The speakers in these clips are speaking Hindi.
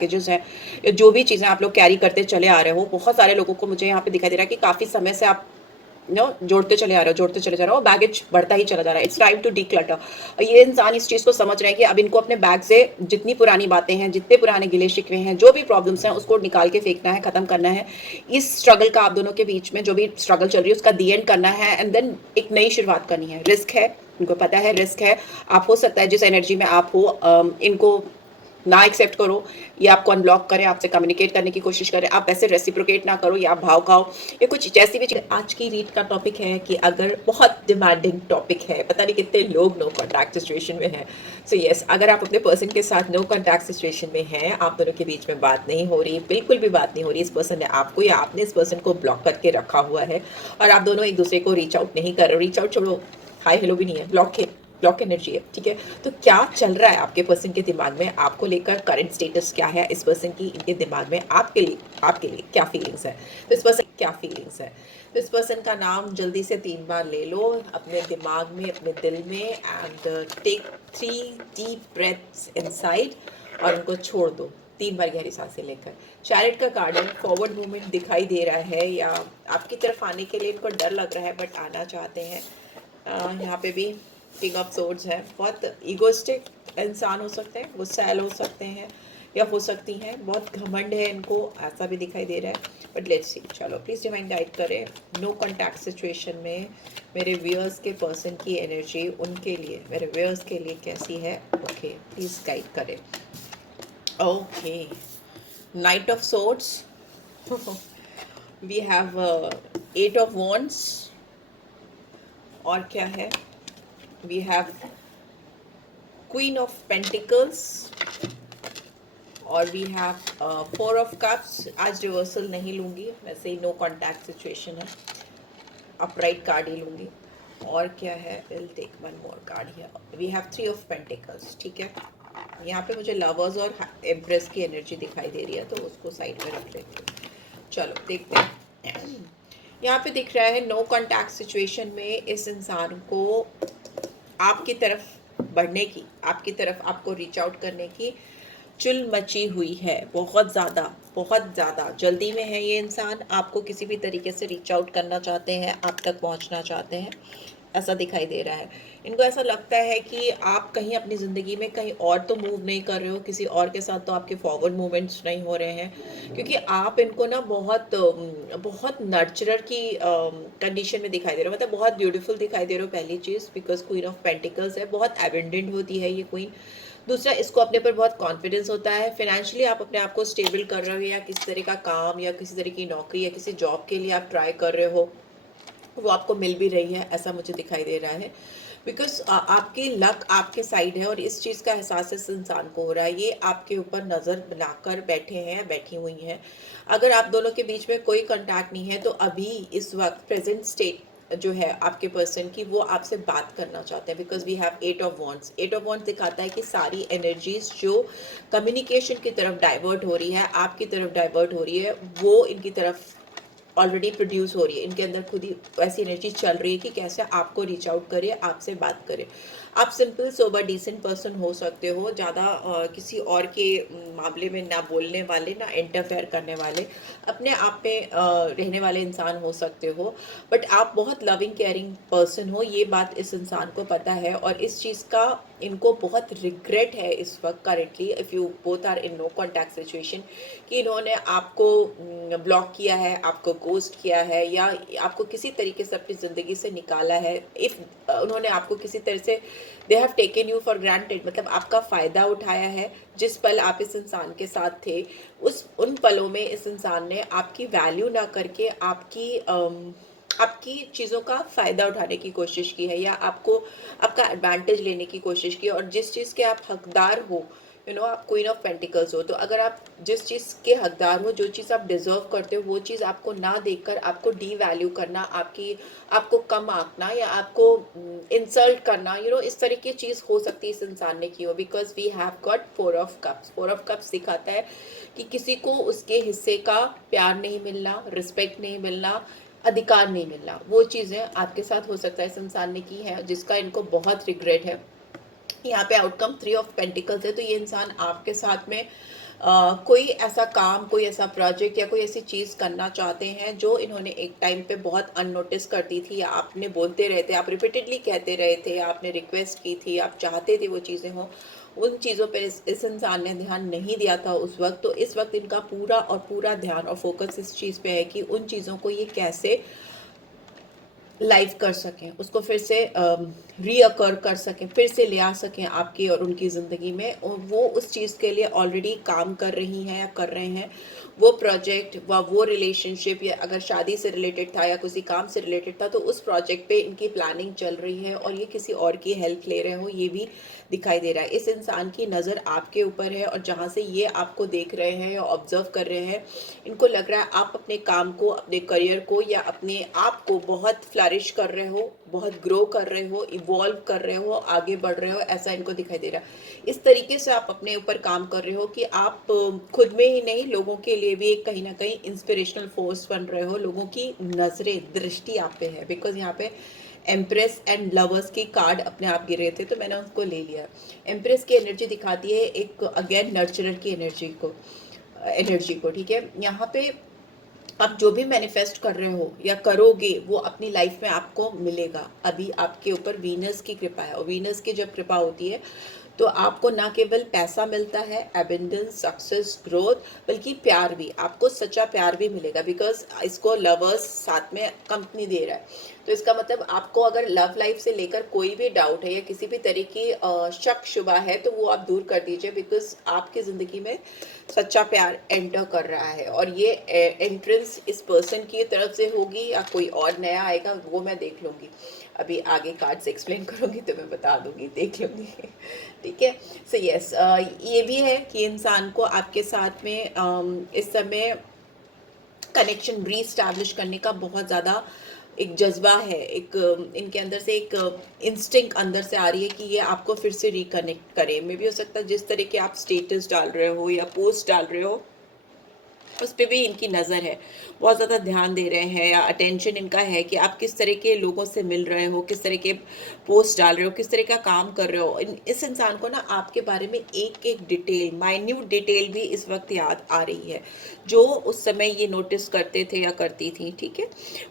पैकेजेस हैं, जो भी चीज़ें आप लोग कैरी करते चले आ रहे हो, बहुत सारे लोगों को मुझे यहाँ पे दिखाई दे रहा है कि काफ़ी समय से आप जोड़ते चले आ रहे हो, जोड़ते चले जा रहे हो, बैगेज बढ़ता ही चला जा रहा है। It's time to declutter. ये इंसान इस चीज़ को समझ रहे हैं कि अब इनको अपने बैग से जितनी पुरानी बातें हैं, जितने पुराने गिले शिकवे हैं, जो भी प्रॉब्लम्स हैं, उसको निकाल के फेंकना है, खत्म करना है। इस स्ट्रगल का आप दोनों के बीच में जो भी स्ट्रगल चल रही है उसका दी एंड करना है, एंड देन एक नई शुरुआत करनी है। रिस्क है, उनको पता है रिस्क है। आप हो सकता है जिस एनर्जी में आप हो, इनको ना एक्सेप्ट करो, ये आपको अनब्लॉक करे, आपसे कम्युनिकेट करने की कोशिश करे, आप वैसे रेसिप्रोकेट ना करो या आप भाव खाओ, ये कुछ जैसी भी चीज़। आज की रीड का टॉपिक है कि अगर बहुत डिमांडिंग टॉपिक है, पता नहीं कितने लोग नो कॉन्टैक्ट सिचुएशन में हैं। सो यस, अगर आप अपने पर्सन के साथ नो कॉन्टैक्ट सिचुएशन में हैं, आप दोनों के बीच में बात नहीं हो रही, बिल्कुल भी बात नहीं हो रही, इस पर्सन ने आपको या आपने इस पर्सन को ब्लॉक करके रखा हुआ है और आप दोनों एक दूसरे को रीच आउट नहीं कर रहे हो। रीच आउट छोड़ो, हाई हेलो भी नहीं है, ब्लॉक एनर्जी है, ठीक है। तो क्या चल रहा है आपके पर्सन के दिमाग में, आपको लेकर करंट स्टेटस क्या है इस पर्सन की, इनके दिमाग में आपके लिए क्या फीलिंग्स है, तो इस पर्सन क्या फीलिंग्स है। तो इस पर्सन का नाम जल्दी से 3 बार ले लो अपने दिमाग में, अपने दिल में, and take 3 deep breaths inside और उनको छोड़ दो 3 बार गहरी सांसें लेकर। चैरिट का कार्ड है, फॉरवर्ड मूवमेंट दिखाई दे रहा है या आपकी तरफ आने के लिए इनको डर लग रहा है बट आना चाहते हैं। यहाँ पे भी किंग ऑफ सोर्ड्स है, बहुत ईगोइस्टिक इंसान हो सकते हैं, गुस्सैल हो सकते हैं या हो सकती हैं, बहुत घमंड है इनको, ऐसा भी दिखाई दे रहा है। बट लेट्स सी, चलो प्लीज़ डिवाइन गाइड करें नो कॉन्टैक्ट सिचुएशन में मेरे व्यूअर्स के पर्सन की एनर्जी उनके लिए, मेरे व्यूअर्स के लिए कैसी है। ओके, प्लीज़ गाइड करें। Okay, knight of swords, we have 8 of wands, और क्या है, we have queen of pentacles, और वी हैव 4 ऑफ कप्स। आज रिवर्सल नहीं लूँगी, वैसे ही नो कॉन्टैक्ट सिचुएशन है, अपराइट कार्ड ही लूँगी। और क्या है, will take one more card here, we have 3 of pentacles, ठीक है। यहाँ पे मुझे लवर्स और एम्प्रेस की एनर्जी दिखाई दे रही है, तो उसको साइड में रख लेती हूँ। चलो देखते हैं। यहाँ पे दिख रहा है नो कॉन्टैक्ट सिचुएशन में इस इंसान को आपकी तरफ बढ़ने की, आपकी तरफ आपको रीच आउट करने की चुल मची हुई है, बहुत ज़्यादा जल्दी में है ये इंसान, आपको किसी भी तरीके से रीच आउट करना चाहते हैं, आप तक पहुंचना चाहते हैं, ऐसा दिखाई दे रहा है। इनको ऐसा लगता है कि आप कहीं अपनी ज़िंदगी में कहीं और तो मूव नहीं कर रहे हो, किसी और के साथ तो आपके फॉरवर्ड मूवमेंट्स नहीं हो रहे हैं, क्योंकि आप इनको ना बहुत नर्चरर की कंडीशन में दिखाई दे रहे हो, मतलब बहुत ब्यूटीफुल दिखाई दे रहे हो, पहली चीज़, बिकॉज क्वीन ऑफ पेंटिकल्स है, बहुत एबेंडेंट होती है ये क्वीन। दूसरा, इसको अपने पर बहुत कॉन्फिडेंस होता है, फाइनेंशियली आप अपने आप को स्टेबल कर रहे हो, या किसी तरह का काम या किसी तरह की नौकरी या किसी जॉब के लिए आप ट्राई कर रहे हो, वो आपको मिल भी रही है, ऐसा मुझे दिखाई दे रहा है। बिकॉज आपकी लक आपके साइड है और इस चीज़ का एहसास इस इंसान को हो रहा है, ये आपके ऊपर नज़र बनाकर बैठे हैं, बैठी हुई हैं। अगर आप दोनों के बीच में कोई कांटेक्ट नहीं है तो अभी इस वक्त प्रेजेंट स्टेट जो है आपके पर्सन की, वो आपसे बात करना चाहते हैं, because we have 8 of wands. 8 of wands दिखाता है कि सारी एनर्जीज जो कम्युनिकेशन की तरफ डाइवर्ट हो रही है, आपकी तरफ डाइवर्ट हो रही है, वो इनकी तरफ ऑलरेडी प्रोड्यूस हो रही है, इनके अंदर खुद ही ऐसी एनर्जी चल रही है कि कैसे आपको रीच आउट करे, आपसे बात करे। आप सिंपल सोबर डिसेंट पर्सन हो सकते हो, ज़्यादा किसी और के मामले में ना बोलने वाले, ना इंटरफेयर करने वाले, अपने आप में रहने वाले इंसान हो सकते हो, बट आप बहुत लविंग केयरिंग पर्सन हो, ये बात इस इंसान को पता है और इस चीज़ का इनको बहुत रिग्रेट है इस वक्त currently, if you both are in no contact situation, कि इन्होंने आपको ब्लॉक किया है, आपको गोस्ट किया है, या आपको किसी तरीके से अपनी ज़िंदगी से निकाला है। इफ़ उन्होंने आपको किसी तरह से, they have taken you for granted, मतलब आपका फ़ायदा उठाया है। जिस पल आप इस इंसान के साथ थे, उन पलों में इस इंसान ने आपकी वैल्यू ना करके आपकी चीज़ों का फ़ायदा उठाने की कोशिश की है, या आपका एडवांटेज लेने की कोशिश की, और जिस चीज़ के आप हकदार हो, आप क्वीन ऑफ पेंटिकल्स हो, तो अगर आप जिस चीज़ के हकदार हो, जो चीज़ आप डिजर्व करते हो, वो चीज़ आपको ना देकर आपको डी वैल्यू करना, आपको कम आंकना, या आपको इंसल्ट करना, इस तरह की चीज़ हो सकती है इस इंसान ने की हो, because we have got 4 of cups. 4 of cups दिखाता है कि किसी को उसके हिस्से का प्यार नहीं मिलना, रिस्पेक्ट नहीं मिलना, अधिकार नहीं मिलना, वो चीज़ें आपके साथ हो सकता है इस इंसान ने की है, जिसका इनको बहुत रिग्रेट है। यहाँ पे आउटकम 3 ऑफ पेंटिकल्स है, तो ये इंसान आपके साथ में कोई ऐसा काम, कोई ऐसा प्रोजेक्ट या कोई ऐसी चीज़ करना चाहते हैं जो इन्होंने एक टाइम पे बहुत अननोटिस कर दी थी, या आपने बोलते रहे थे, आप रिपीटेडली कहते रहे थे, या आपने रिक्वेस्ट की थी, आप चाहते थे वो चीज़ें हों, उन चीज़ों पे इस इंसान ने ध्यान नहीं दिया था उस वक्त। तो इस वक्त इनका पूरा और पूरा ध्यान और फोकस इस चीज़ पे है कि उन चीज़ों को ये कैसे लाइव कर सकें, उसको फिर से रीअकर कर सकें, फिर से ले आ सकें आपकी और उनकी ज़िंदगी में। और वो उस चीज़ के लिए ऑलरेडी काम कर रही हैं या कर रहे हैं। वो प्रोजेक्ट व वो रिलेशनशिप, या अगर शादी से रिलेटेड था या किसी काम से रिलेटेड था, तो उस प्रोजेक्ट पे इनकी प्लानिंग चल रही है और ये किसी और की हेल्प ले रहे हो, ये भी दिखाई दे रहा है। इस इंसान की नज़र आपके ऊपर है, और जहाँ से ये आपको देख रहे हैं या ऑब्जर्व कर रहे हैं, इनको लग रहा है आप अपने काम को, अपने करियर को या अपने आप को बहुत फ्लरिश कर रहे हो, बहुत ग्रो कर रहे हो, इवॉल्व कर रहे हो, आगे बढ़ रहे हो, ऐसा इनको दिखाई दे रहा है। इस तरीके से आप अपने ऊपर काम कर रहे हो कि आप खुद में ही नहीं, लोगों के लिए भी एक कहीं ना कहीं इंस्पिरेशनल फोर्स बन रहे हो। लोगों की नज़रें, दृष्टि आप पे है, बिकॉज यहाँ पे एम्प्रेस एंड लवर्स की कार्ड अपने आप गिर रहे थे, तो मैंने उसको ले लिया। एम्प्रेस की एनर्जी दिखाती है एक अगेन नर्चरर की एनर्जी को, ठीक है। यहाँ पे आप जो भी मैनिफेस्ट कर रहे हो या करोगे, वो अपनी लाइफ में आपको मिलेगा। अभी आपके ऊपर वीनस की कृपा है, और वीनस की जब कृपा होती है तो आपको ना केवल पैसा मिलता है, एबेंडेंस, सक्सेस, ग्रोथ, बल्कि प्यार भी, आपको सच्चा प्यार भी मिलेगा, बिकॉज इसको लवर्स साथ में कंपनी दे रहा है। तो इसका मतलब आपको अगर लव लाइफ से लेकर कोई भी डाउट है या किसी भी तरह की शक शुबा है, तो वो आप दूर कर दीजिए, बिकॉज आपकी ज़िंदगी में सच्चा प्यार एंटर कर रहा है। और ये एंट्रेंस इस पर्सन की तरफ से होगी या कोई और नया आएगा, वो मैं देख लूँगी। अभी आगे कार्ड्स एक्सप्लेन करूँगी तो मैं बता दूँगी, देख लूँगी। ठीक है। सो यस, ये भी है कि इंसान को आपके साथ में इस समय कनेक्शन रीस्टैब्लिश करने का बहुत ज़्यादा एक जज्बा है, एक इनके अंदर से एक इंस्टिंक्ट अंदर से आ रही है कि ये आपको फिर से रिकनेक्ट करे। मे भी हो सकता है जिस तरह के आप स्टेटस डाल रहे हो या पोस्ट डाल रहे हो, उस पर भी इनकी नज़र है, बहुत ज़्यादा ध्यान दे रहे हैं, या अटेंशन इनका है कि आप किस तरह के लोगों से मिल रहे हो, किस तरह के पोस्ट डाल रहे हो, किस तरह का काम कर रहे हो। इस इंसान को ना आपके बारे में एक एक डिटेल, माइन्यूट डिटेल भी इस वक्त याद आ रही है, जो उस समय ये नोटिस करते थे या करती थी, ठीक है।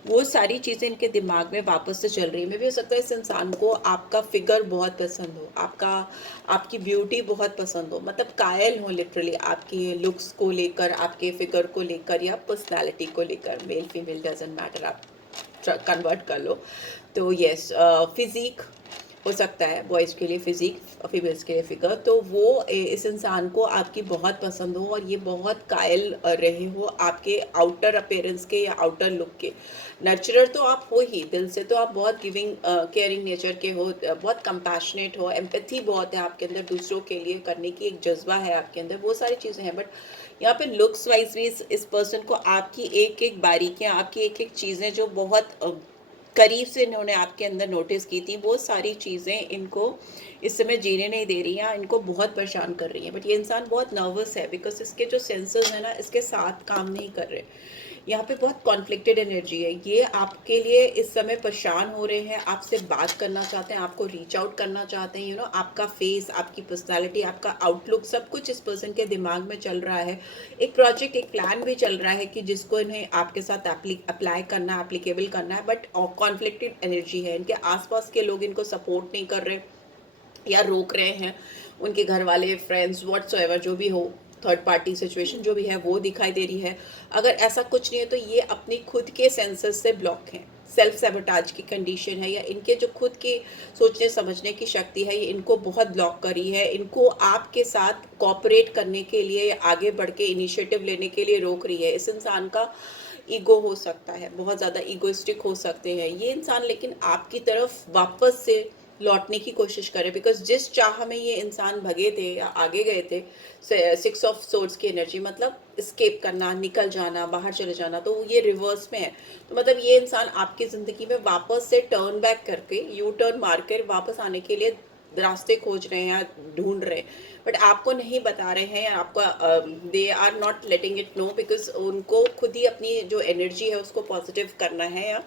वो सारी चीज़ें इनके दिमाग में वापस से चल रही है। मे भी हो सकता है इस इंसान को आपका फिगर बहुत पसंद हो, आपकी ब्यूटी बहुत पसंद हो, मतलब कायल हो लिटरली आपके लुक्स को लेकर, आपके फिगर को लेकर, या पर्सनालिटी को लेकर। मेल फीमेल डजंट मैटर, आप कन्वर्ट कर लो। तो यस, फिजिक हो सकता है, बॉयज़ के लिए फिजिक, फीमेल्स के लिए फिगर। तो वो इस इंसान को आपकी बहुत पसंद हो, और ये बहुत कायल रहे हो आपके आउटर अपीयरेंस के या आउटर लुक के। नर्चरर तो आप हो ही, दिल से तो आप बहुत गिविंग केयरिंग नेचर के हो, बहुत कंपैशनेट हो, एम्पैथी बहुत है आपके अंदर, दूसरों के लिए करने की एक जज्बा है आपके अंदर, वो सारी चीज़ें हैं। बट यहाँ पे लुक्स वाइज भी इस पर्सन को आपकी एक एक बारीकियाँ, आपकी एक एक चीज़ें जो बहुत करीब से इन्होंने आपके अंदर नोटिस की थी, वो सारी चीज़ें इनको इस समय जीने नहीं दे रही हैं, इनको बहुत परेशान कर रही हैं। बट ये इंसान बहुत नर्वस है, बिकॉज इसके जो सेंसर्स हैं ना, इसके साथ काम नहीं कर रहे। यहाँ पे बहुत कॉन्फ्लिक्टेड एनर्जी है। ये आपके लिए इस समय परेशान हो रहे हैं, आपसे बात करना चाहते हैं, आपको रीच आउट करना चाहते हैं। यू नो, आपका फेस, आपकी पर्सनालिटी, आपका आउटलुक, सब कुछ इस पर्सन के दिमाग में चल रहा है। एक प्रोजेक्ट, एक प्लान भी चल रहा है कि जिसको इन्हें आपके साथ अप्लाई करना है, एप्लीकेबल करना है। बट कॉन्फ्लिक्टेड एनर्जी है, इनके आसपास के लोग इनको सपोर्ट नहीं कर रहे या रोक रहे हैं। उनके घर वाले, फ्रेंड्स, व्हाट्सएवर जो भी हो, थर्ड पार्टी सिचुएशन जो भी है, वो दिखाई दे रही है। अगर ऐसा कुछ नहीं है तो ये अपनी खुद के सेंसेस से ब्लॉक हैं, सेल्फ सैबोटाज की कंडीशन है, या इनके जो खुद के सोचने समझने की शक्ति है, ये इनको बहुत ब्लॉक करी है, इनको आपके साथ कोऑपरेट करने के लिए, आगे बढ़ के इनिशिएटिव लेने के लिए रोक रही है। इस इंसान का ईगो हो सकता है, बहुत ज़्यादा ईगोइस्टिक हो सकते हैं ये इंसान, लेकिन आपकी तरफ वापस से लौटने की कोशिश करें, बिकॉज जिस चाह में ये इंसान भगे थे या आगे गए थे, 6 ऑफ सोर्ड्स की एनर्जी, मतलब स्केप करना, निकल जाना, बाहर चले जाना, तो ये रिवर्स में है। तो मतलब ये इंसान आपकी ज़िंदगी में वापस से टर्न बैक करके, यू टर्न मार कर वापस आने के लिए रास्ते खोज रहे हैं या ढूंढ रहे हैं, बट आपको नहीं बता रहे हैं, या आपको they are not letting it know, because उनको खुद ही अपनी जो एनर्जी है उसको पॉजिटिव करना है या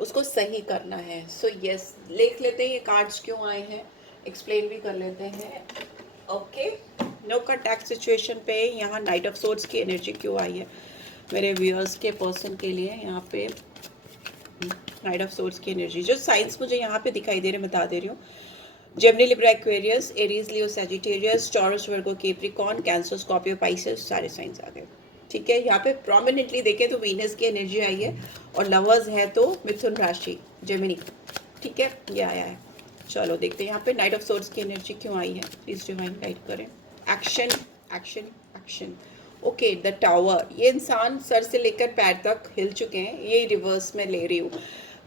उसको सही करना है। सो यस, लिख लेते हैं ये कार्ड्स क्यों आए हैं, एक्सप्लेन भी कर लेते हैं। ओके, नो कॉन्टैक्ट सिचुएशन पे यहाँ नाइट ऑफ सोर्ड्स की एनर्जी क्यों आई है मेरे व्यूअर्स के पर्सन के लिए? यहाँ पे नाइट ऑफ सोर्ड्स की एनर्जी, जो साइंस मुझे यहाँ पे दिखाई दे रहे हैं बता दे रही हूँ। जेमिनी, लिब्रा, एक्वेरियस, एरीज, लियो, सैजिटेरियस, टॉरस, वर्गो, कैप्रिकॉर्न, कैंसर, स्कॉर्पियो, पाइसेस, सारे साइंस आ गए। ठीक है, यहाँ पे प्रोमिनेंटली देखें तो वीनस की एनर्जी आई है और लवर्स है तो मिथुन राशि, जेमिनी। ठीक है, ये आया है। चलो देखते हैं यहाँ पे नाइट ऑफ सोर्ड्स की एनर्जी क्यों आई है। प्लीज डिवाइन गाइड करें। Action action action. Okay, the tower. ये इंसान सर से लेकर पैर तक हिल चुके हैं, ये रिवर्स में ले रही हूँ।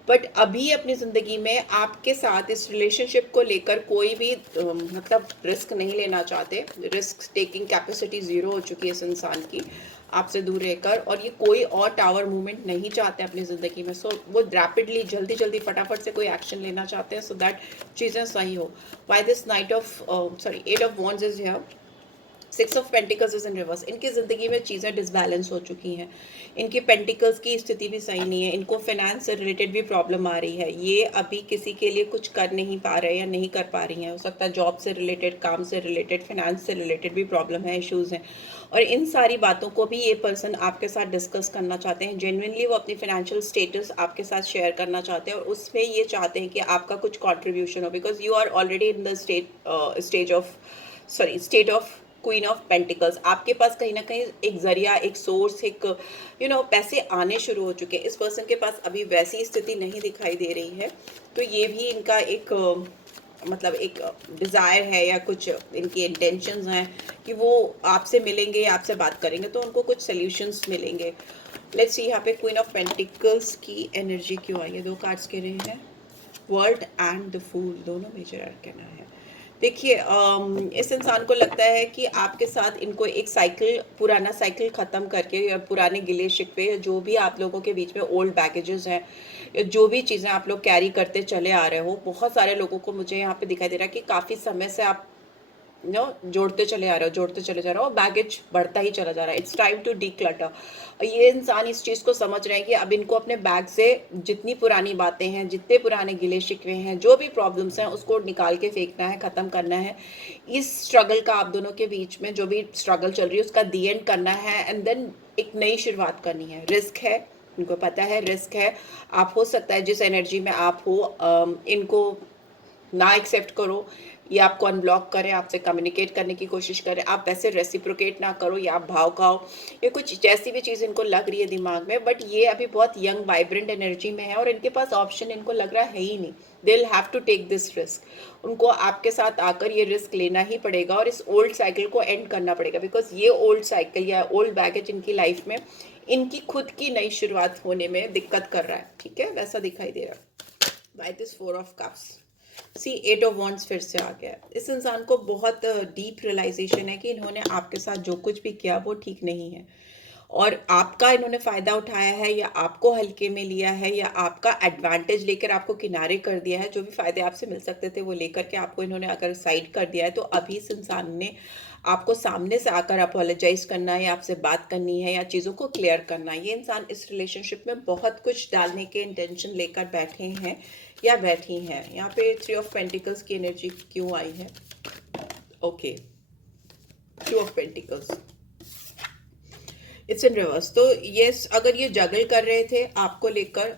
बट अभी अपनी ज़िंदगी में आपके साथ इस रिलेशनशिप को लेकर कोई भी मतलब रिस्क नहीं लेना चाहते। रिस्क टेकिंग कैपेसिटी ज़ीरो हो चुकी है इस इंसान की आपसे दूर रहकर, और ये कोई और टावर मूवमेंट नहीं चाहते अपनी ज़िंदगी में। सो वो रैपिडली जल्दी जल्दी फटाफट से कोई एक्शन लेना चाहते हैं सो दैट चीज़ें सही हो। Why this night of sorry 8 of wands is here. 6 of pentacles is in reverse. इनकी ज़िंदगी में चीज़ें डिसबैलेंस हो चुकी हैं। इनकी पेंटिकल्स की स्थिति भी सही नहीं है। इनको फाइनेंस से रिलेटेड भी प्रॉब्लम आ रही है। ये अभी किसी के लिए कुछ कर नहीं पा रहे या नहीं कर पा रही हैं। हो सकता है जॉब से रिलेटेड, काम से रिलेटेड, फाइनेंस से रिलेटेड भी प्रॉब्लम है, इश्यूज़ हैं। और इन सारी बातों को भी ये पर्सन आपके साथ डिस्कस करना चाहते हैं। जेन्युइनली वो अपनी फाइनेंशियल स्टेटस आपके साथ शेयर करना चाहते हैं और उसमें ये चाहते हैं कि आपका कुछ कॉन्ट्रीब्यूशन हो, because you are already in the state of queen of pentacles. आपके पास कहीं ना कहीं एक जरिया, एक सोर्स, एक पैसे आने शुरू हो चुके हैं। इस पर्सन के पास अभी वैसी स्थिति नहीं दिखाई दे रही है। तो ये भी इनका एक मतलब एक डिज़ायर है या कुछ इनकी इंटेंशंस हैं कि वो आपसे मिलेंगे, आपसे बात करेंगे तो उनको कुछ सॉल्यूशंस मिलेंगे। लेट्स सी यहाँ पे क्वीन ऑफ पेंटिकल्स की एनर्जी क्यों आई है। 2 कार्ड्स के रहे हैं, वर्ल्ड एंड द फूल, दोनों मेजर आर्कैना है। देखिए इस इंसान को लगता है कि आपके साथ इनको एक साइकिल, पुराना साइकिल ख़त्म करके, या पुराने गिले शिकवे, जो भी आप लोगों के बीच में ओल्ड बैगेजेस हैं, या जो भी चीज़ें आप लोग कैरी करते चले आ रहे हो, बहुत सारे लोगों को मुझे यहाँ पे दिखाई दे रहा है कि काफ़ी समय से आप जोड़ते चले आ रहे हो, जोड़ते चले जा रहे हो, बैगेज बढ़ता ही चला जा रहा है। It's time to declutter. ये इंसान इस चीज़ को समझ रहे हैं कि अब इनको अपने बैग से जितनी पुरानी बातें हैं, जितने पुराने गिले शिकवे हैं, जो भी प्रॉब्लम्स हैं, उसको निकाल के फेंकना है, ख़त्म करना है। इस स्ट्रगल का, आप दोनों के बीच में जो भी स्ट्रगल चल रही है, उसका दी एंड करना है एंड देन एक नई शुरुआत करनी है। रिस्क है, इनको पता है रिस्क है। आप हो सकता है जिस एनर्जी में आप हो इनको ना एक्सेप्ट करो, या आपको अनब्लॉक करें, आपसे कम्युनिकेट करने की कोशिश करें, आप वैसे रेसिप्रोकेट ना करो, या आप भाव खाओ, ये कुछ जैसी भी चीज़ इनको लग रही है दिमाग में। बट ये अभी बहुत यंग वाइब्रेंट एनर्जी में है और इनके पास ऑप्शन इनको लग रहा है ही नहीं। They will have to take this risk. उनको आपके साथ आकर ये रिस्क लेना ही पड़ेगा और इस ओल्ड साइकिल को एंड करना पड़ेगा, बिकॉज ये ओल्ड साइकिल या ओल्ड बैगेज इनकी लाइफ में इनकी खुद की नई शुरुआत होने में दिक्कत कर रहा है। ठीक है, वैसा दिखाई दे रहा है। By this 4 of cups, see 8 of wands फिर से आ गया। इस इंसान को बहुत डीप रियलाइजेशन है कि इन्होंने आपके साथ जो कुछ भी किया वो ठीक नहीं है, और आपका इन्होंने फ़ायदा उठाया है, या आपको हल्के में लिया है, या आपका एडवांटेज लेकर आपको किनारे कर दिया है। जो भी फ़ायदे आपसे मिल सकते थे वो लेकर के आपको इन्होंने अगर साइड कर दिया है, तो अभी इस इंसान ने आपको सामने से आकर अपोलोजाइज करना है, आपसे बात करनी है, या चीज़ों को क्लियर करना है। ये इंसान इस रिलेशनशिप में बहुत कुछ डालने के इंटेंशन लेकर बैठे हैं या बैठी हैं। यहाँ पे 3 ऑफ पेंटिकल्स की एनर्जी क्यों आई है? Okay, 2 of pentacles, it's in reverse. तो यस, अगर ये जगल कर रहे थे आपको लेकर,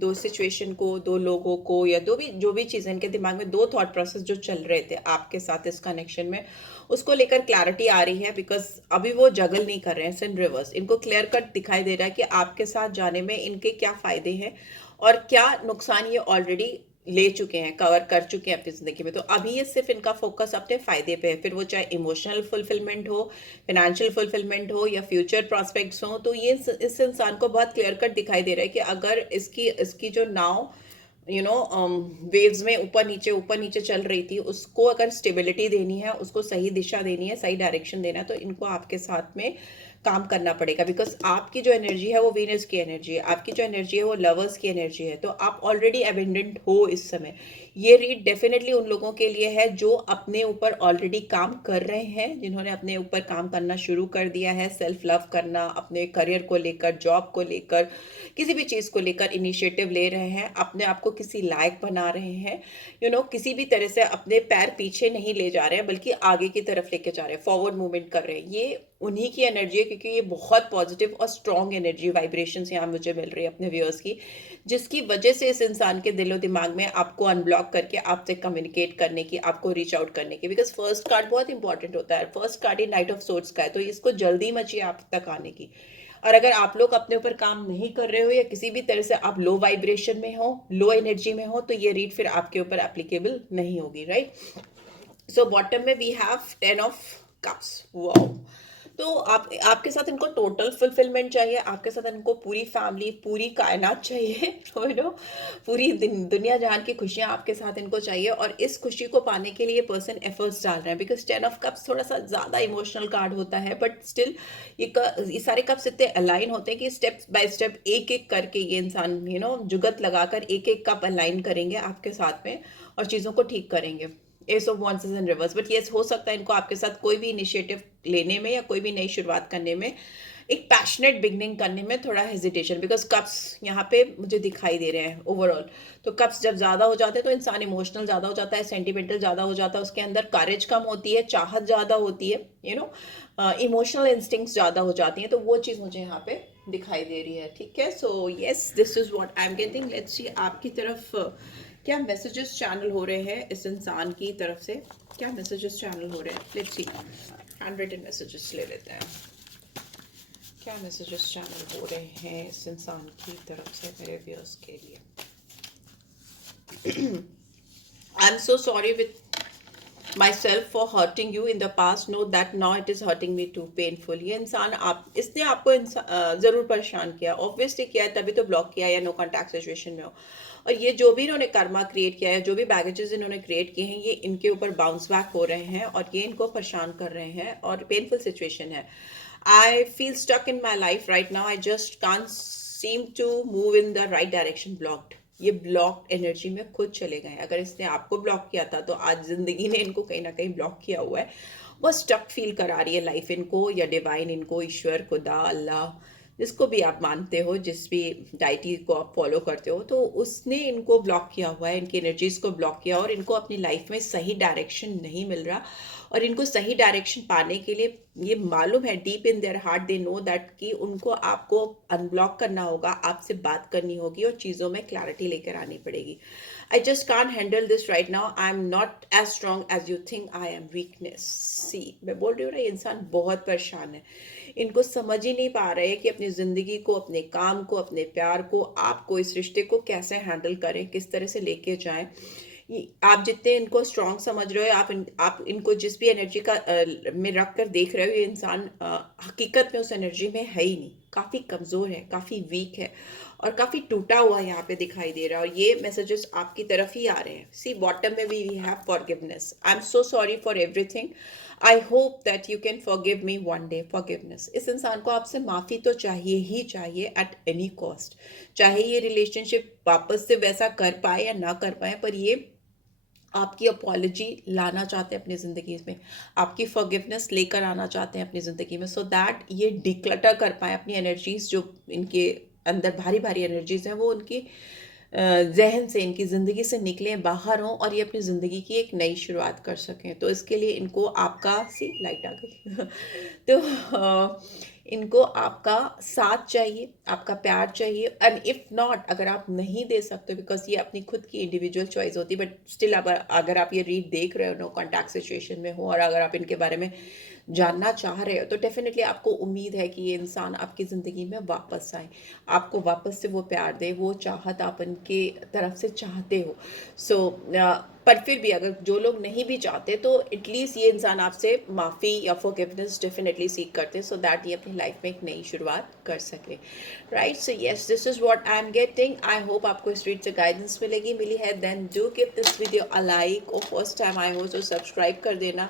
दो सिचुएशन को, दो लोगों को, या जो भी चीज़ें इनके दिमाग में, दो थॉट प्रोसेस जो चल रहे थे आपके साथ इस कनेक्शन में, उसको लेकर क्लैरिटी आ रही है। बिकॉज अभी वो जगल नहीं कर रहे हैं, इट्स इन रिवर्स। इनको क्लियर कट दिखाई दे रहा है कि आपके साथ जाने में इनके क्या फ़ायदे हैं और क्या नुकसान ये ऑलरेडी ले चुके हैं, कवर कर चुके हैं अपनी ज़िंदगी में। तो अभी ये सिर्फ इनका फोकस अपने फ़ायदे पे है, फिर वो चाहे इमोशनल फुलफिलमेंट हो, फाइनेंशियल फुलफिलमेंट हो, या फ्यूचर प्रॉस्पेक्ट्स हो। तो ये इस इंसान को बहुत क्लियर कट दिखाई दे रहा है कि अगर इसकी जो नाव वेव्स में ऊपर नीचे चल रही थी, उसको अगर स्टेबिलिटी देनी है, उसको सही दिशा देनी है, सही डायरेक्शन देना है, तो इनको आपके साथ में काम करना पड़ेगा। बिकॉज आपकी जो एनर्जी है वो वीनस की एनर्जी है, आपकी जो एनर्जी है वो लवर्स की एनर्जी है। तो आप ऑलरेडी अबेंडेंट हो इस समय। ये रीड डेफिनेटली उन लोगों के लिए है जो अपने ऊपर ऑलरेडी काम कर रहे हैं, जिन्होंने अपने ऊपर काम करना शुरू कर दिया है, सेल्फ लव करना, अपने करियर को लेकर, जॉब को लेकर, किसी भी चीज़ को लेकर इनिशिएटिव ले रहे हैं, अपने आप को किसी लायक बना रहे हैं, किसी भी तरह से अपने पैर पीछे नहीं ले जा रहे हैं बल्कि आगे की तरफ लेके जा रहे हैं, फॉरवर्ड मूवमेंट कर रहे हैं। ये उन्हीं की एनर्जी है, क्योंकि ये बहुत पॉजिटिव और स्ट्रॉन्ग एनर्जी वाइब्रेशंस यहाँ मुझे मिल रही है अपने व्यूअर्स की, जिसकी वजह से इस इंसान के दिलो दिमाग में आपको अनब्लॉक करके आपसे कम्युनिकेट करने की, आपको रीच आउट करने की, बिकॉज फर्स्ट कार्ड बहुत इंपॉर्टेंट होता है। First card he night of swords का है, तो इसको जल्दी मची आप तक आने की। और अगर आप लोग अपने ऊपर काम नहीं कर रहे हो या किसी भी तरह से आप लो वाइब्रेशन में हो, लो एनर्जी में हो, तो ये रीड फिर आपके ऊपर एप्लीकेबल नहीं होगी, राइट। सो बॉटम में we have 10 of cups. Wow. तो आपके साथ इनको टोटल फुलफिलमेंट चाहिए, आपके साथ इनको पूरी फैमिली, पूरी कायनात चाहिए, पूरी दुनिया जहान की खुशियां आपके साथ इनको चाहिए। और इस खुशी को पाने के लिए पर्सन एफर्ट्स डाल रहे हैं, बिकॉज 10 ऑफ कप्स थोड़ा सा ज़्यादा इमोशनल कार्ड होता है, बट स्टिल ये सारे कप्स इतने अलाइन होते हैं कि स्टेप बाय स्टेप एक एक करके ये इंसान जुगत लगाकर एक एक कप अलाइन करेंगे आपके साथ में और चीज़ों को ठीक करेंगे। S of wands is in reverse, but yes हो सकता है इनको आपके साथ कोई भी इनिशिएटिव लेने में या कोई भी नई शुरुआत करने में, एक पैशनेट बिगनिंग करने में थोड़ा हेजिटेशन, बिकॉज कप्स यहाँ पे मुझे दिखाई दे रहे हैं ओवरऑल। तो कप्स जब ज़्यादा हो जाते हैं तो इंसान इमोशनल ज़्यादा हो जाता है, सेंटिमेंटल ज़्यादा हो जाता है, उसके अंदर करेज कम होती है, चाहत ज़्यादा होती है, इमोशनल इंस्टिंक्ट्स ज़्यादा हो जाती हैं। तो वो चीज़ मुझे यहाँ पे दिखाई दे रही है, ठीक है। सो yes, this is what I am getting. Let's see आपकी तरफ क्या मैसेजेस चैनल हो रहे हैं इस इंसान की तरफ से, क्या मैसेजेस चैनल हो रहे हैं। Let's see, hand written messages ले लेते हैं। क्या मैसेजेस चैनल हो रहे हैं इस इंसान की तरफ से मेरे व्यूअर्स के लिए। आई am so sorry with myself for hurting you in the past, know that now it is hurting me too painful। ये इंसान इसने आपको ज़रूर परेशान किया, ऑब्वियसली किया है, तभी तो ब्लॉक किया या नो कॉन्टैक्ट सिचुएशन में हो। और ये जो भी इन्होंने कर्मा क्रिएट किया है, जो भी बैगेजेस इन्होंने क्रिएट किए हैं, ये इनके ऊपर बाउंस बैक हो रहे हैं और ये इनको परेशान कर रहे हैं और पेनफुल सिचुएशन है। I feel stuck in my life right now, I just can't seem to move in the right direction. Blocked, ये ब्लॉक एनर्जी में खुद चले गए। अगर इसने आपको ब्लॉक किया था तो आज जिंदगी ने इनको कहीं ना कहीं ब्लॉक किया हुआ है। वो स्टक फील करा रही है लाइफ इनको, या डिवाइन इनको, ईश्वर, खुदा, अल्लाह, जिसको भी आप मानते हो, जिस भी डाइटी को आप फॉलो करते हो, तो उसने इनको ब्लॉक किया हुआ है, इनकी एनर्जीज को ब्लॉक किया, और इनको अपनी लाइफ में सही डायरेक्शन नहीं मिल रहा। और इनको सही डायरेक्शन पाने के लिए ये मालूम है, deep in their heart they know that कि उनको आपको अनब्लॉक करना होगा, आपसे बात करनी होगी और चीज़ों में क्लैरिटी लेकर आनी पड़ेगी। I just can't handle this right now, I am not as strong as you think, I am weakness. See, मैं बोल रही हूँ ना, ये इंसान बहुत परेशान है। इनको समझ ही नहीं पा रहे कि अपनी ज़िंदगी को, अपने काम को, अपने प्यार को, आपको, इस रिश्ते को कैसे हैंडल करें, किस तरह से लेके जाएं। आप जितने इनको स्ट्रॉन्ग समझ रहे हो, आप इनको जिस भी एनर्जी का में रख कर देख रहे हो, ये इंसान हकीकत में उस एनर्जी में है ही नहीं, काफ़ी कमज़ोर है, काफ़ी वीक है और काफ़ी टूटा हुआ यहाँ पे दिखाई दे रहा है। और ये मैसेजेस आपकी तरफ ही आ रहे हैं। सी, बॉटम में we have forgiveness. I am so sorry for everything, I hope that you can forgive me one day. Forgiveness, इस इंसान को आपसे माफ़ी तो चाहिए ही चाहिए एट एनी कॉस्ट। चाहे ये रिलेशनशिप वापस से वैसा कर पाए या ना कर पाए, पर ये आपकी अपॉलॉजी लाना चाहते हैं अपनी ज़िंदगी में, आपकी फॉरगिवनेस लेकर आना चाहते हैं अपनी ज़िंदगी में, सो दैट ये डिक्लटर कर पाए अपनी एनर्जीज, जो इनके अंदर भारी भारी एनर्जीज हैं, वो उनकी जहन से, इनकी ज़िंदगी से निकलें, बाहर हों और ये अपनी ज़िंदगी की एक नई शुरुआत कर सकें। तो इसके लिए इनको आपका, सी लाइट आ गई तो इनको आपका साथ चाहिए, आपका प्यार चाहिए। एंड इफ़ नॉट, अगर आप नहीं दे सकते, बिकॉज ये अपनी खुद की इंडिविजुअल चॉइस होती है, बट स्टिल अगर आप ये रीड देख रहे हो, नो कॉन्टैक्ट सिचुएशन में हो, और अगर आप इनके बारे में जानना चाह रहे हो, तो डेफिनेटली आपको उम्मीद है कि ये इंसान आपकी ज़िंदगी में वापस आए, आपको वापस से वो प्यार दे, वो चाहत आप इनके तरफ से चाहते हो। सो पर फिर भी अगर जो लोग नहीं भी चाहते, तो एटलीस्ट ये इंसान आपसे माफ़ी या फॉरगिवनेस डेफिनेटली सीख करते, सो दैट ये अपनी लाइफ में एक नई शुरुआत कर सके, right. So yes, this is what I am getting. I hope आपको इस रीड से गाइडेंस मिली है। Then do give this video a like, और फर्स्ट टाइम आए हो तो सब्सक्राइब कर देना।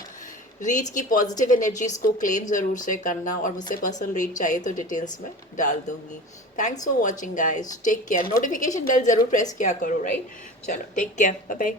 रीड की पॉजिटिव एनर्जीज को क्लेम ज़रूर से करना, और मुझसे पर्सनल रीड चाहिए तो डिटेल्स में डाल दूंगी। Thanks for watching guys, take care. Notification bell ज़रूर प्रेस किया करो, राइट। चलो, टेक केयर, बाय बाय।